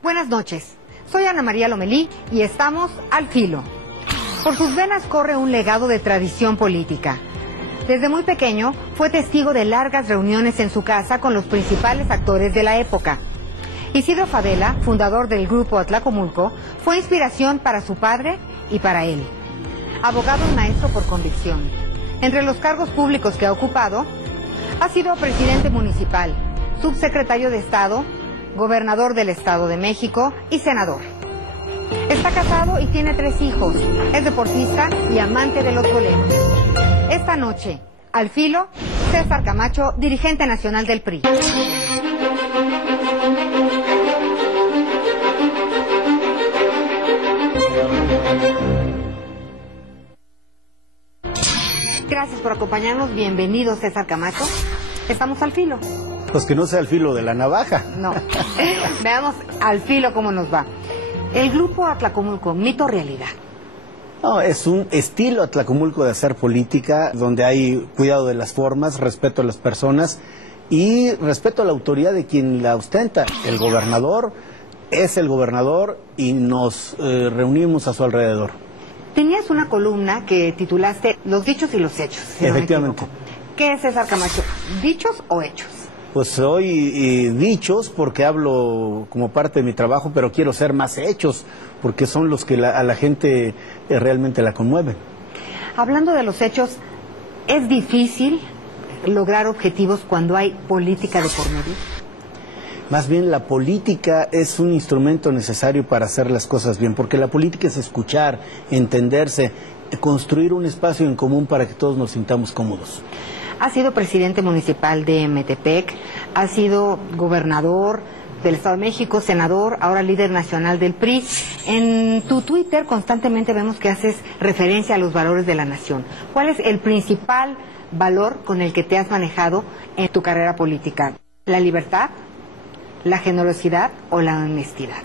Buenas noches, soy Ana María Lomelí y estamos al filo. Por sus venas corre un legado de tradición política. Desde muy pequeño fue testigo de largas reuniones en su casa con los principales actores de la época. Isidro Fabela, fundador del grupo Atlacomulco, fue inspiración para su padre y para él. Abogado y maestro por convicción. Entre los cargos públicos que ha ocupado, ha sido presidente municipal, subsecretario de Estado, gobernador del Estado de México y senador. Está casado y tiene 3 hijos, es deportista y amante de los boleros. Esta noche, al filo, César Camacho, dirigente nacional del PRI. Gracias por acompañarnos, bienvenido César Camacho. Estamos al filo. Pues que no sea al filo de la navaja. No, veamos al filo cómo nos va. El grupo Atlacomulco, mito o realidad. No, es un estilo Atlacomulco de hacer política, donde hay cuidado de las formas, respeto a las personas y respeto a la autoridad de quien la ostenta. El gobernador es el gobernador y nos reunimos a su alrededor. Tenías una columna que titulaste Los dichos y los hechos. Si Efectivamente. No me equivoco. ¿Qué es, César Camacho? ¿Dichos o hechos? Pues soy dichos porque hablo como parte de mi trabajo, pero quiero ser más hechos porque son los que a la gente realmente la conmueven. Hablando de los hechos, ¿es difícil lograr objetivos cuando hay política de por medio? Más bien la política es un instrumento necesario para hacer las cosas bien, porque la política es escuchar, entenderse, construir un espacio en común para que todos nos sintamos cómodos. Ha sido presidente municipal de Metepec, ha sido gobernador del Estado de México, senador, ahora líder nacional del PRI. En tu Twitter constantemente vemos que haces referencia a los valores de la nación. ¿Cuál es el principal valor con el que te has manejado en tu carrera política? ¿La libertad, la generosidad o la honestidad?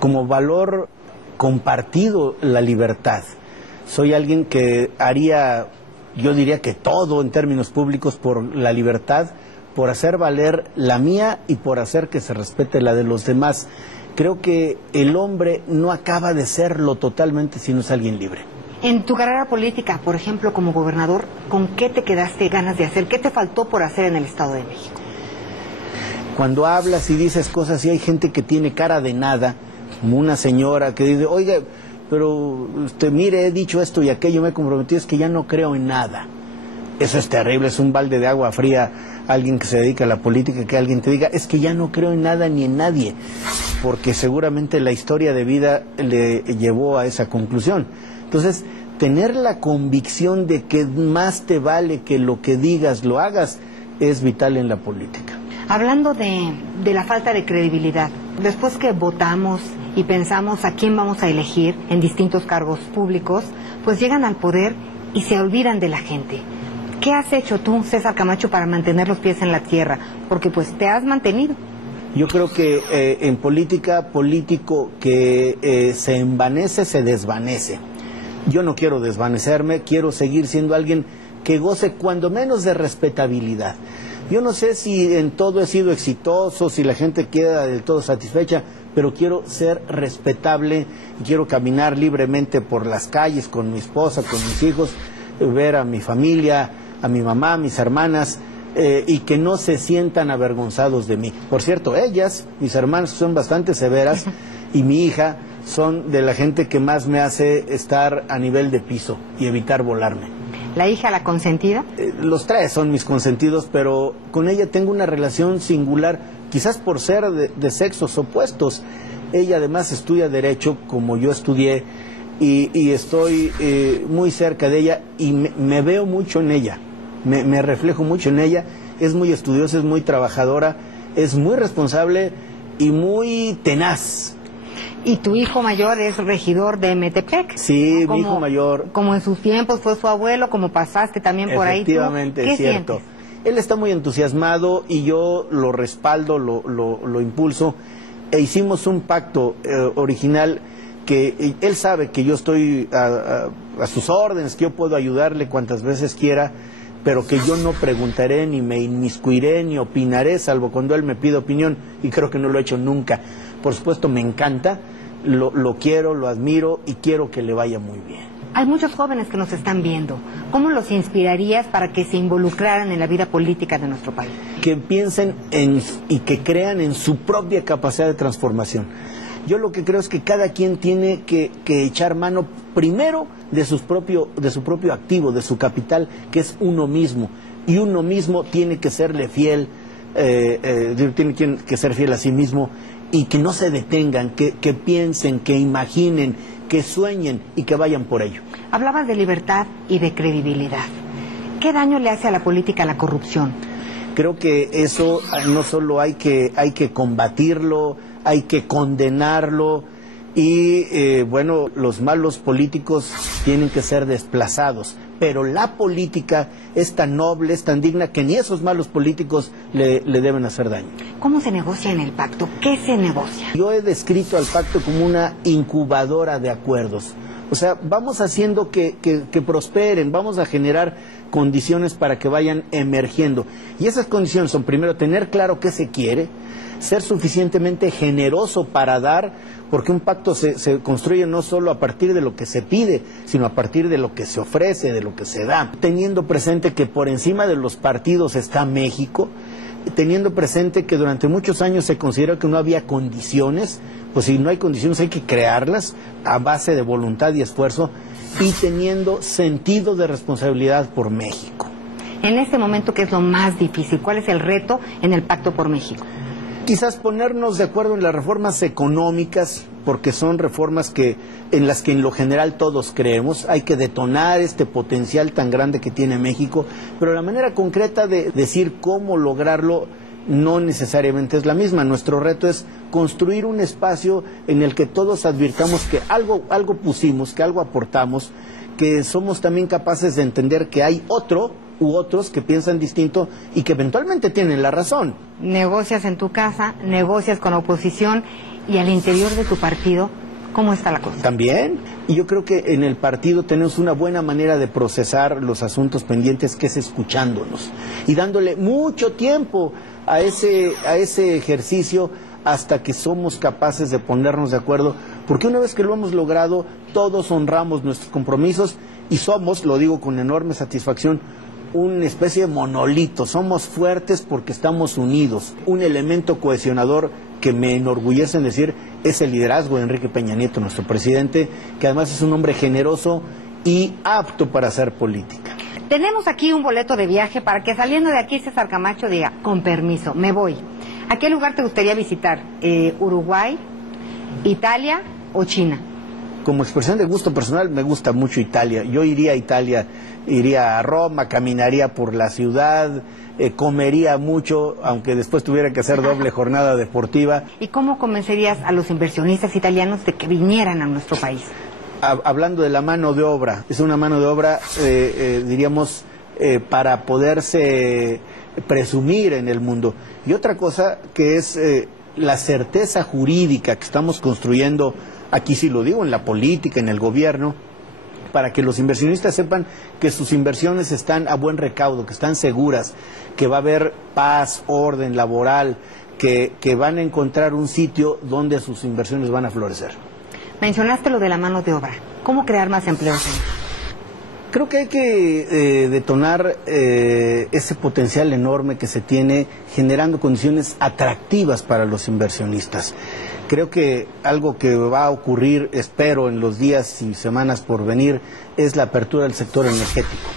Como valor compartido, la libertad. Soy alguien que haría, yo diría que todo en términos públicos por la libertad, por hacer valer la mía y por hacer que se respete la de los demás. Creo que el hombre no acaba de serlo totalmente si no es alguien libre. En tu carrera política, por ejemplo, como gobernador, ¿con qué te quedaste ganas de hacer? ¿Qué te faltó por hacer en el Estado de México? Cuando hablas y dices cosas y hay gente que tiene cara de nada, como una señora que dice, oiga, pero mire, he dicho esto y aquello, me he comprometido, es que ya no creo en nada. Eso es terrible, es un balde de agua fría. Alguien que se dedica a la política, que alguien te diga, es que ya no creo en nada ni en nadie, porque seguramente la historia de vida le llevó a esa conclusión. Entonces, tener la convicción de que más te vale que lo que digas lo hagas, es vital en la política. Hablando de la falta de credibilidad, después que votamos y pensamos a quién vamos a elegir en distintos cargos públicos, pues llegan al poder y se olvidan de la gente. ¿Qué has hecho tú, César Camacho, para mantener los pies en la tierra? Porque pues te has mantenido. Yo creo que en política, político que se envanece, se desvanece. Yo no quiero desvanecerme, quiero seguir siendo alguien que goce cuando menos de respetabilidad. Yo no sé si en todo he sido exitoso, si la gente queda del todo satisfecha, pero quiero ser respetable, quiero caminar libremente por las calles con mi esposa, con mis hijos, ver a mi familia, a mi mamá, a mis hermanas, y que no se sientan avergonzados de mí. Por cierto, ellas, mis hermanas, son bastante severas, y mi hija son de la gente que más me hace estar a nivel de piso y evitar volarme. ¿La hija, la consentida? Los 3 son mis consentidos, pero con ella tengo una relación singular, quizás por ser de sexos opuestos. Ella además estudia Derecho, como yo estudié, y estoy muy cerca de ella y me veo mucho en ella, me reflejo mucho en ella. Es muy estudiosa, es muy trabajadora, es muy responsable y muy tenaz. Y tu hijo mayor es regidor de Metepec. Sí, como, mi hijo mayor. Como en sus tiempos fue su abuelo, como pasaste también por ahí. Efectivamente, es cierto. Sientes? Él está muy entusiasmado y yo lo respaldo, lo impulso. E hicimos un pacto original que él sabe que yo estoy a sus órdenes, que yo puedo ayudarle cuantas veces quiera, pero que yo no preguntaré, ni me inmiscuiré, ni opinaré, salvo cuando él me pide opinión, y creo que no lo he hecho nunca. Por supuesto, me encanta, lo quiero, lo admiro y quiero que le vaya muy bien. Hay muchos jóvenes que nos están viendo. ¿Cómo los inspirarías para que se involucraran en la vida política de nuestro país? Que piensen y que crean en su propia capacidad de transformación. Yo lo que creo es que cada quien tiene que echar mano primero de su propio activo, de su capital, que es uno mismo. Y uno mismo tiene que serle fiel, tiene que ser fiel a sí mismo, y que no se detengan, que piensen, que imaginen, que sueñen y que vayan por ello. Hablabas de libertad y de credibilidad. ¿Qué daño le hace a la política la corrupción? Creo que eso no solo hay que combatirlo, hay que condenarlo y bueno, los malos políticos tienen que ser desplazados, pero la política es tan noble, es tan digna que ni esos malos políticos le deben hacer daño. ¿Cómo se negocia en el pacto? ¿Qué se negocia? Yo he descrito al pacto como una incubadora de acuerdos. O sea, vamos haciendo que prosperen, vamos a generar condiciones para que vayan emergiendo. Y esas condiciones son, primero, tener claro qué se quiere, ser suficientemente generoso para dar, porque un pacto se construye no solo a partir de lo que se pide, sino a partir de lo que se ofrece, de lo que se da. Teniendo presente que por encima de los partidos está México, teniendo presente que durante muchos años se consideró que no había condiciones, pues si no hay condiciones hay que crearlas a base de voluntad y esfuerzo, y teniendo sentido de responsabilidad por México. En este momento, ¿qué es lo más difícil? ¿Cuál es el reto en el Pacto por México? Quizás ponernos de acuerdo en las reformas económicas, porque son reformas en las que en lo general todos creemos. Hay que detonar este potencial tan grande que tiene México, pero la manera concreta de decir cómo lograrlo no necesariamente es la misma. Nuestro reto es construir un espacio en el que todos advirtamos que algo pusimos, que algo aportamos, que somos también capaces de entender que hay otro u otros que piensan distinto y que eventualmente tienen la razón. Negocias en tu casa, negocias con oposición, y al interior de tu partido, ¿cómo está la cosa? También, y yo creo que en el partido tenemos una buena manera de procesar los asuntos pendientes, que es escuchándonos y dándole mucho tiempo a ese ejercicio hasta que somos capaces de ponernos de acuerdo, porque una vez que lo hemos logrado, todos honramos nuestros compromisos y somos, lo digo con enorme satisfacción, una especie de monolito. Somos fuertes porque estamos unidos. Un elemento cohesionador que me enorgullece en decir es el liderazgo de Enrique Peña Nieto, nuestro presidente, que además es un hombre generoso y apto para hacer política. Tenemos aquí un boleto de viaje para que saliendo de aquí César Camacho diga, con permiso, me voy. ¿A qué lugar te gustaría visitar? ¿Uruguay, Italia o China? Como expresión de gusto personal, me gusta mucho Italia. Yo iría a Italia, iría a Roma, caminaría por la ciudad, comería mucho, aunque después tuviera que hacer doble jornada deportiva. ¿Y cómo convencerías a los inversionistas italianos de que vinieran a nuestro país? Hablando de la mano de obra, es una mano de obra, diríamos, para poderse presumir en el mundo. Y otra cosa que es la certeza jurídica que estamos construyendo, aquí sí lo digo, en la política, en el gobierno, para que los inversionistas sepan que sus inversiones están a buen recaudo, que están seguras, que va a haber paz, orden laboral, que van a encontrar un sitio donde sus inversiones van a florecer. Mencionaste lo de la mano de obra. ¿Cómo crear más empleos? Creo que hay que detonar ese potencial enorme que se tiene generando condiciones atractivas para los inversionistas. Creo que algo que va a ocurrir, espero, en los días y semanas por venir, es la apertura del sector energético.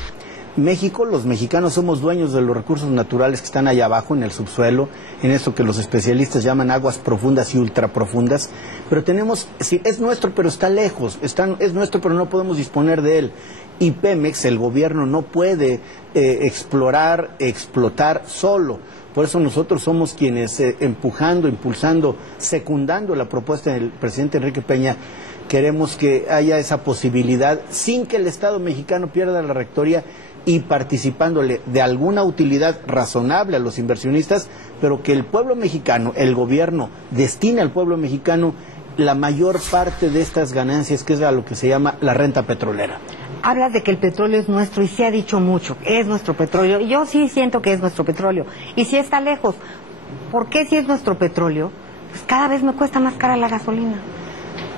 México, los mexicanos somos dueños de los recursos naturales que están allá abajo en el subsuelo, en eso que los especialistas llaman aguas profundas y ultraprofundas, pero tenemos, sí, es nuestro pero está lejos, es nuestro pero no podemos disponer de él. Y Pemex, el gobierno, no puede explorar, explotar solo. Por eso nosotros somos quienes, empujando, impulsando, secundando la propuesta del presidente Enrique Peña, queremos que haya esa posibilidad sin que el Estado mexicano pierda la rectoría y participándole de alguna utilidad razonable a los inversionistas, pero que el pueblo mexicano, el gobierno, destine al pueblo mexicano la mayor parte de estas ganancias, que es a lo que se llama la renta petrolera. Hablas de que el petróleo es nuestro y se ha dicho mucho, es nuestro petróleo. Y yo sí siento que es nuestro petróleo. Y si está lejos, ¿por qué si es nuestro petróleo? Pues cada vez me cuesta más cara la gasolina.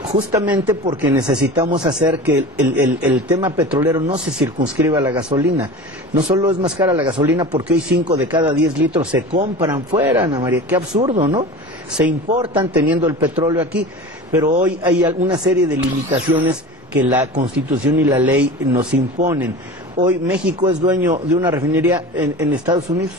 Justamente porque necesitamos hacer que el tema petrolero no se circunscriba a la gasolina. No solo es más cara la gasolina porque hoy 5 de cada 10 litros se compran fuera, Ana María. Qué absurdo, ¿no? Se importan teniendo el petróleo aquí, pero hoy hay una serie de limitaciones que la Constitución y la ley nos imponen. Hoy México es dueño de una refinería en Estados Unidos,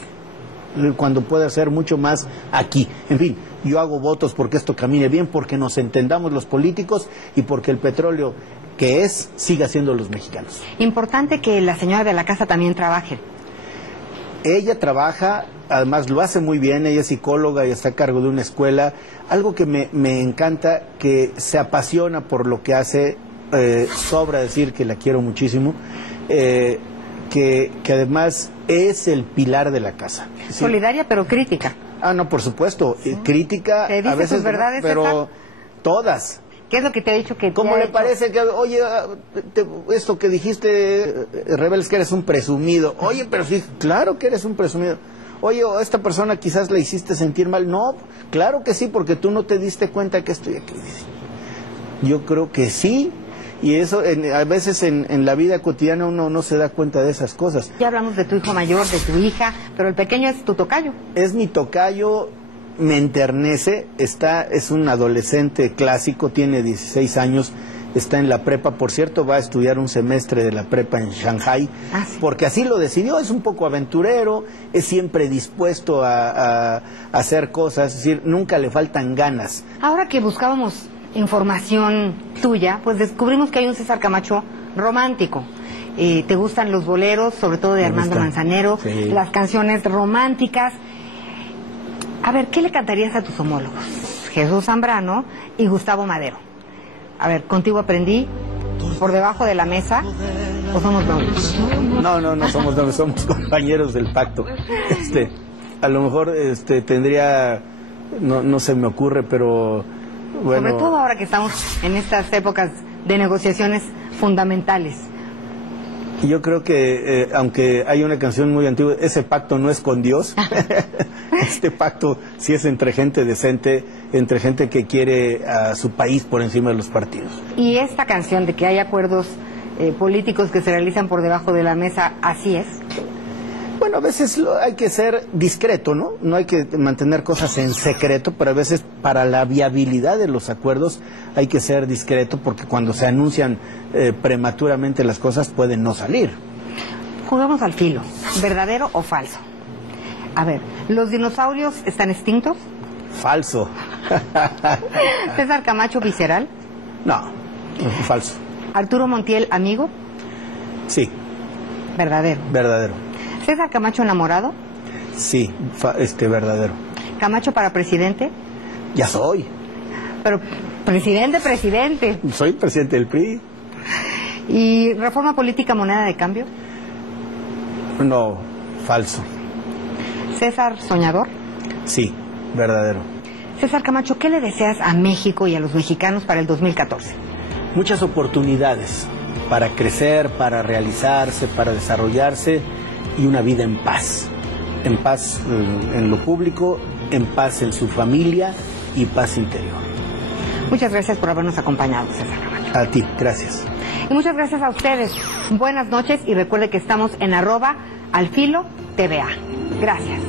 cuando puede hacer mucho más aquí. En fin, yo hago votos porque esto camine bien, porque nos entendamos los políticos y porque el petróleo que es, siga siendo los mexicanos. Importante que la señora de la casa también trabaje. Ella trabaja, además lo hace muy bien, ella es psicóloga y está a cargo de una escuela. Algo que me encanta, que se apasiona por lo que hace, sobra decir que la quiero muchísimo, que además es el pilar de la casa. ¿Sí? Solidaria pero crítica. Ah, no, por supuesto, sí. Crítica ¿Te dice a veces, sus verdades, pero César? Todas. ¿Qué es lo que te ha dicho que ¿Cómo le parece que, oye, esto que dijiste, revelas que eres un presumido? Oye, pero sí, claro que eres un presumido. Oye, esta persona quizás la hiciste sentir mal. No, claro que sí, porque tú no te diste cuenta que estoy aquí. Yo creo que sí. Y eso, a veces en la vida cotidiana uno no se da cuenta de esas cosas. Ya hablamos de tu hijo mayor, de tu hija, pero el pequeño es tu tocayo. Es mi tocayo, me enternece, es un adolescente clásico, tiene 16 años, está en la prepa, por cierto, va a estudiar un semestre de la prepa en Shanghái, sí. Porque así lo decidió, es un poco aventurero, es siempre dispuesto a hacer cosas, es decir, nunca le faltan ganas. Ahora que buscábamos información tuya, pues descubrimos que hay un César Camacho romántico. ¿Te gustan los boleros, sobre todo de Armando Manzanero? Sí. Las canciones románticas. A ver, ¿qué le cantarías a tus homólogos? Jesús Zambrano y Gustavo Madero. A ver, ¿contigo aprendí? ¿Por debajo de la mesa? ¿O somos novios? No somos novios, somos compañeros del pacto. A lo mejor tendría, no se me ocurre, pero bueno. Sobre todo ahora que estamos en estas épocas de negociaciones fundamentales. Yo creo que, aunque hay una canción muy antigua, ese pacto no es con Dios. Este pacto sí es entre gente decente, entre gente que quiere a su país por encima de los partidos. Y esta canción de que hay acuerdos políticos que se realizan por debajo de la mesa, ¿así es? Bueno, a veces hay que ser discreto, ¿no? No hay que mantener cosas en secreto, pero a veces para la viabilidad de los acuerdos hay que ser discreto, porque cuando se anuncian prematuramente las cosas pueden no salir. Jugamos al filo, ¿verdadero o falso? A ver, ¿los dinosaurios están extintos? Falso. ¿César Camacho visceral? No, falso. ¿Arturo Montiel amigo? Sí. ¿Verdadero? Verdadero. ¿César Camacho enamorado? Sí, verdadero. ¿Camacho para presidente? Ya soy. Pero presidente. Soy presidente del PRI. ¿Y reforma política moneda de cambio? No, falso. ¿César soñador? Sí, verdadero. César Camacho, ¿qué le deseas a México y a los mexicanos para el 2014? Muchas oportunidades para crecer, para realizarse, para desarrollarse y una vida en paz. En paz en lo público, en paz en su familia y paz interior. Muchas gracias por habernos acompañado, César Camacho. A ti, gracias. Y muchas gracias a ustedes. Buenas noches y recuerde que estamos en @alfilo.tva. Gracias.